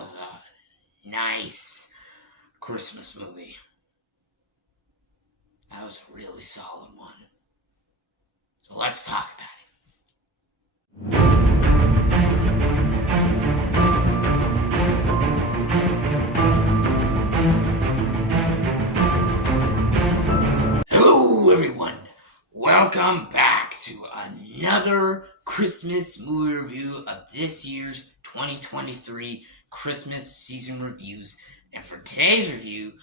was a nice Christmas movie. That was a really solid one. So let's talk about it. Hello, everyone. Welcome back to another Christmas movie review of this year's 2023 Christmas season reviews. And for today's review,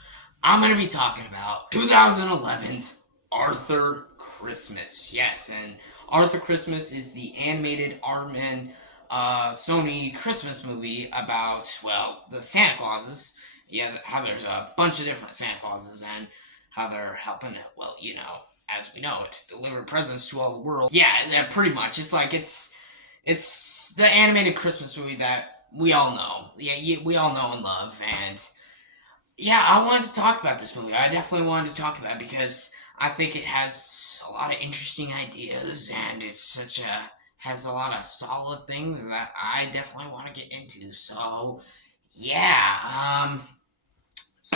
I'm going to be talking about 2011's Arthur Christmas. Yes, and Arthur Christmas is the animated Aardman Sony Christmas movie about, well, the Santa Clauses. Yeah, how there's a bunch of different Santa Clauses and how they're helping, well, you know, as we know, to deliver presents to all the world. Yeah, pretty much. It's like, it's the animated Christmas movie that we all know. Yeah, we all know and love, and yeah, I wanted to talk about this movie. I definitely wanted to talk about it because I think it has a lot of interesting ideas, and has a lot of solid things that I definitely want to get into. So yeah,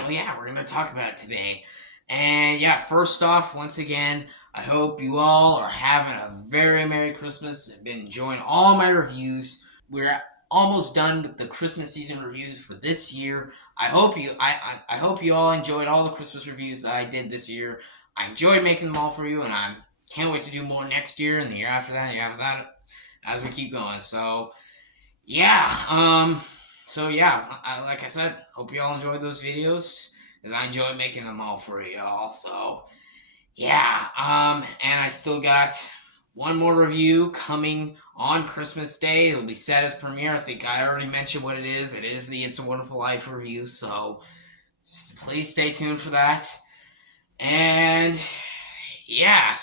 we're gonna talk about it today. And yeah, first off, once again, I hope you all are having a very Merry Christmas. I've been enjoying all my reviews. We're almost done with the Christmas season reviews for this year. I hope you all enjoyed all the Christmas reviews that I did this year. I enjoyed making them all for you, and I can't wait to do more next year and the year after that, as we keep going. So yeah, like I said, hope you all enjoyed those videos, because I enjoy making them all for y'all. So yeah, and I still got one more review coming on Christmas Day. It'll be set as premiere. I think I already mentioned what it is. It is the It's a Wonderful Life review, so please stay tuned for that. And yeah,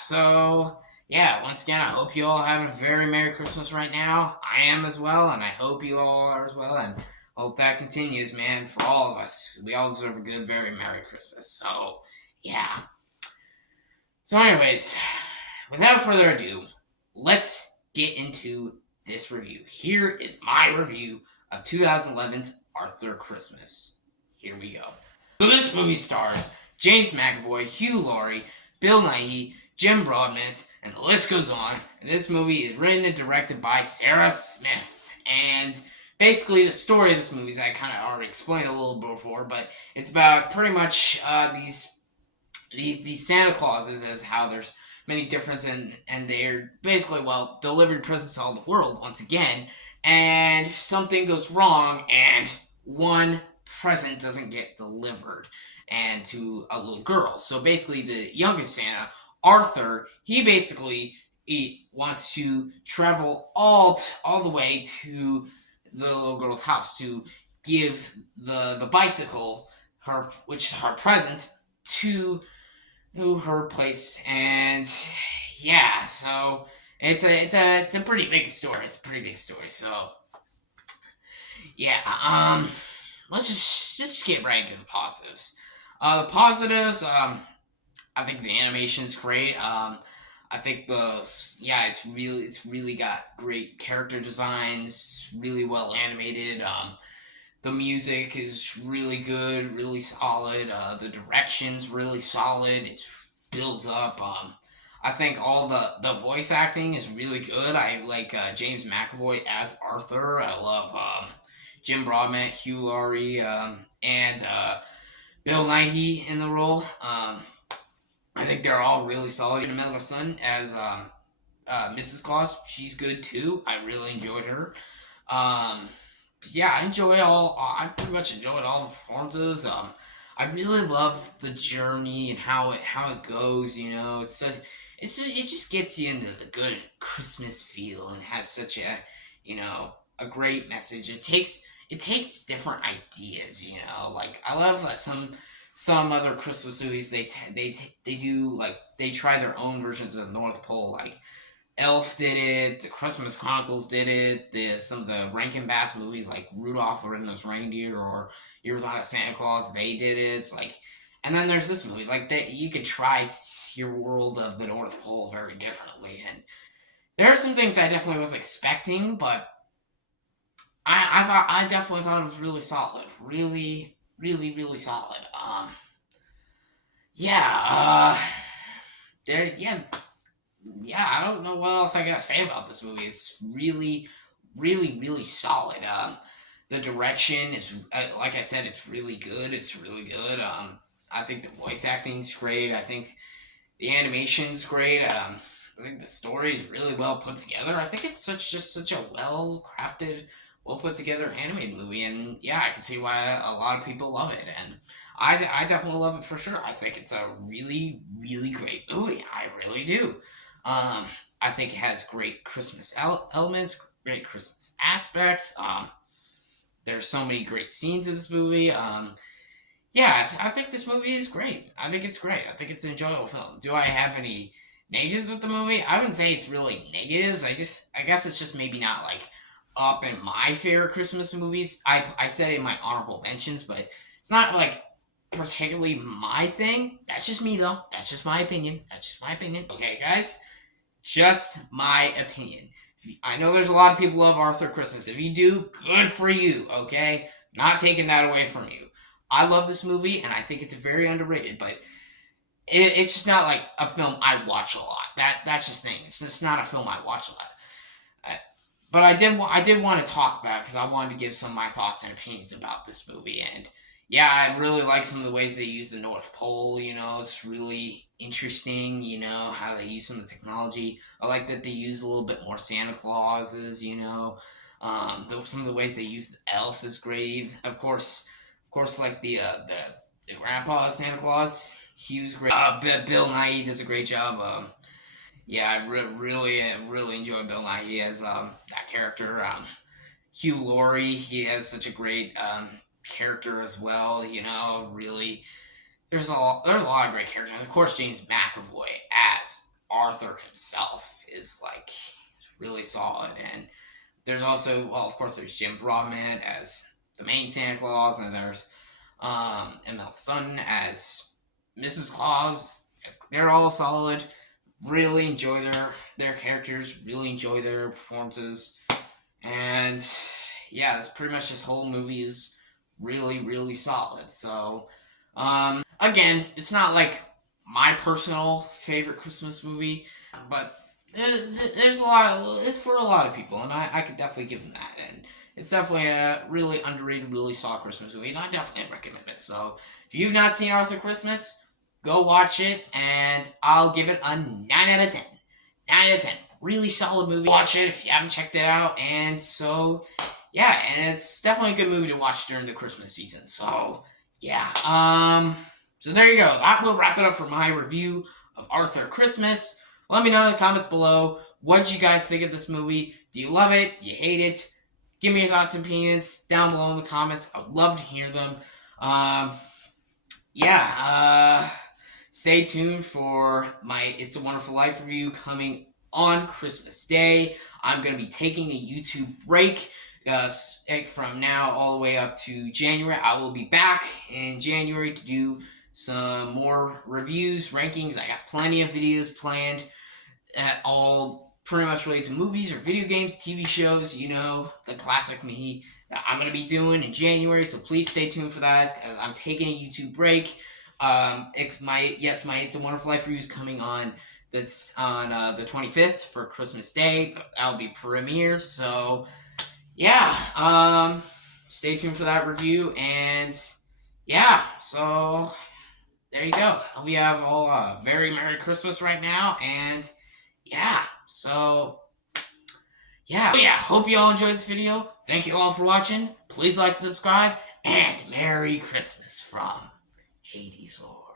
once again, I hope you all have a very Merry Christmas right now. I am as well, and I hope you all are as well, and hope that continues, man, for all of us. We all deserve a good, very Merry Christmas. So yeah. So anyways, without further ado, let's get into this review. Here is my review of 2011's Arthur Christmas. Here we go. So this movie stars James McAvoy, Hugh Laurie, Bill Nighy, Jim Broadbent, and the list goes on. And this movie is written and directed by Sarah Smith. And basically the story of this movie is, I kind of already explained a little before, but it's about pretty much these Santa Clauses, as how there's many different, and they're basically, well, delivered presents to all the world once again, and something goes wrong, and one present doesn't get delivered, and to a little girl. So basically, the youngest Santa, Arthur, he wants to travel all the way to the little girl's house to give the bicycle, her present, to her place. And yeah, so it's a pretty big story. So yeah, let's just get right into the positives. The positives, I think the animation's great. I think it's really got great character designs, really well animated. The music is really good, really solid. The direction's really solid. It builds up. I think all the voice acting is really good. I like James McAvoy as Arthur. I love Jim Broadbent, Hugh Laurie, and Bill Nighy in the role. I think they're all really solid. Miller Son as Mrs. Claus, she's good too. I really enjoyed her. I pretty much enjoyed all the performances. I really love the journey and how it goes. You know, it just gets you into the good Christmas feel, and has such a great message. It takes different ideas. You know, like I love some other Christmas movies. They try their own versions of the North Pole, like Elf did it, the Christmas Chronicles did it, some of the Rankin Bass movies like Rudolph the Red-Nosed Reindeer or You Ever Thought of Santa Claus, they did it. It's like, and then there's this movie, like that you could try your world of the North Pole very differently, and there are some things I definitely was expecting, but I definitely thought it was really solid. Really, really, really solid. Yeah, there, yeah, I don't know what else I gotta say about this movie. It's really, really, really solid. The direction is, like I said, it's really good. It's really good. I think the voice acting's great. I think the animation's great. I think the story is really well put together. I think it's just such a well crafted, well put together animated movie, and yeah, I can see why a lot of people love it. And I definitely love it for sure. I think it's a really, really great movie. I really do. Um, I think it has great Christmas elements, great Christmas aspects. There's so many great scenes in this movie. Yeah, I think this movie is great. I think it's great. I think it's an enjoyable film. Do I have any negatives with the movie? I wouldn't say it's really negatives. I guess it's just maybe not like up in my favorite Christmas movies. I said it in my honorable mentions, but it's not like particularly my thing. That's just me though. That's just my opinion. That's just my opinion. Okay, guys? Just my opinion. I know there's a lot of people who love Arthur Christmas. If you do, good for you, okay? Not taking that away from you. I love this movie, and I think it's very underrated, but it's just not like a film I watch a lot. That's just the thing. It's just not a film I watch a lot. But I did want to talk about it because I wanted to give some of my thoughts and opinions about this movie. And yeah, I really like some of the ways they use the North Pole. You know, it's really interesting. You know how they use some of the technology. I like that they use a little bit more Santa Clauses. You know, some of the ways they use the elves is great. Of course, like the grandpa Santa Claus, he was great. Bill Nighy does a great job. Yeah, I really enjoy Bill Nighy as that character. Hugh Laurie, he has such a great character as well. You know, really, there's a lot of great characters. And of course, James McAvoy as Arthur himself is like really solid. And there's also, well, of course, there's Jim Broadbent as the main Santa Claus, and there's Emma Stone as Mrs. Claus. They're all solid. Really enjoy their characters. Really enjoy their performances. And yeah, that's pretty much this whole movie is really, really solid. So, again, it's not like my personal favorite Christmas movie, but there's a lot. It's for a lot of people, and I could definitely give them that. And it's definitely a really underrated, really solid Christmas movie, and I definitely recommend it. So, if you've not seen Arthur Christmas, go watch it, and I'll give it a 9 out of 10. 9 out of 10. Really solid movie. Watch it if you haven't checked it out. And so, yeah, and it's definitely a good movie to watch during the Christmas season. So, yeah. So there you go. That will wrap it up for my review of Arthur Christmas. Let me know in the comments below. What did you guys think of this movie? Do you love it? Do you hate it? Give me your thoughts and opinions down below in the comments. I would love to hear them. Stay tuned for my It's a Wonderful Life review coming on Christmas Day. I'm going to be taking a YouTube break from now all the way up to January. I will be back in January to do some more reviews, rankings. I got plenty of videos planned at all pretty much related to movies or video games, TV shows, you know, the classic me that I'm going to be doing in January. So please stay tuned for that because I'm taking a YouTube break. My It's a Wonderful Life review is coming on. That's on the 25th for Christmas Day. That'll be premiere. So, yeah. Stay tuned for that review. And, yeah. So, there you go. Hope you have all a very Merry Christmas right now. And, yeah. So, yeah. Hope you all enjoyed this video. Thank you all for watching. Please like and subscribe. And Merry Christmas from Hades Lord.